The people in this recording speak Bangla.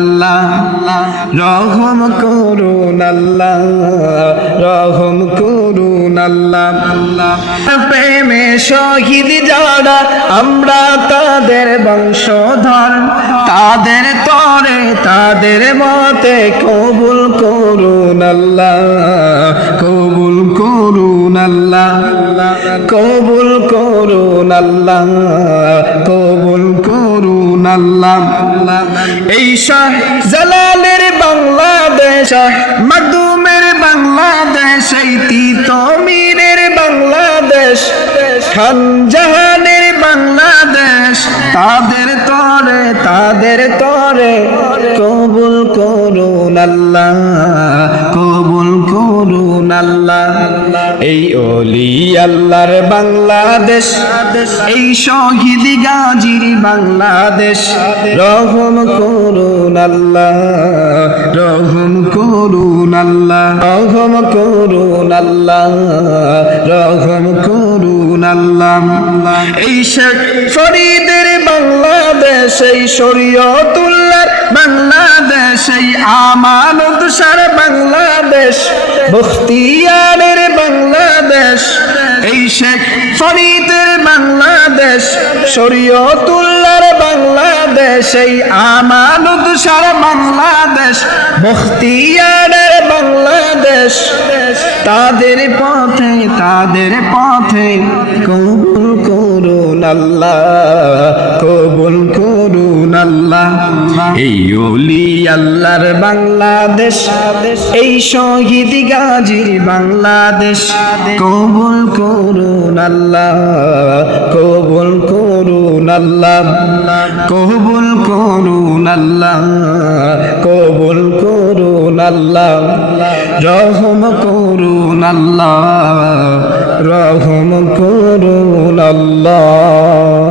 আল্লাহ। রহম করুন আল্লাহ, রহম করুন আল্লাহ। প্রেমে শহীদ যারা, আমরা তাদের বংশধর। তাদের তরে, তাদের মতে কবুল করুন আল্লাহ, কবুল করুন আল্লাহ। কবুল করুন আল্লাহ, কবুল আল্লাহ এই শাহ জালালের বাংলাদেশ মাদুমের বাংলাদেশ, এই তিতমিরের বাংলাদেশ, খান জাহানের বাংলাদেশ। তাদের তরে তাদের তরে কবুল করুন আল্লাহ। এই অলি আল্লাহর বাংলাদেশ, এই শহীদ গাজীর বাংলাদেশ। রহম করুন আল্লাহ, রহম করুন আল্লাহ, রহম করুন আল্লাহ, রহম করুন আল্লাহ। এই শেখ ফরিদের বাংলাদেশ, এই শরীয়তুল্লাহ বাংলাদেশ, এই আমানত সার বাংলাদেশ। বখতিয়ারের বাংলাদেশ, এই শেখ ফরিদের বাংলাদেশ, শরীয়তুল্লাহর বাংলাদেশ, এই আমানত সার বাংলাদেশ বখতিয়ারের বাংলাদেশ। তাদের পথে তাদের পথে কবুল করুন আল্লাহ, কবুল করুন আল্লাহ এই ওলি আল্লাহর বাংলাদেশ। এই শহীদ গাজীর বাংলাদেশ। কবুল করুন আল্লাহ কবুল করুন আল্লাহ কবুল করুন আল্লাহ কবুল করুন আল্লাহ রহম করুন আল্লাহ রহম করুন আল্লাহ।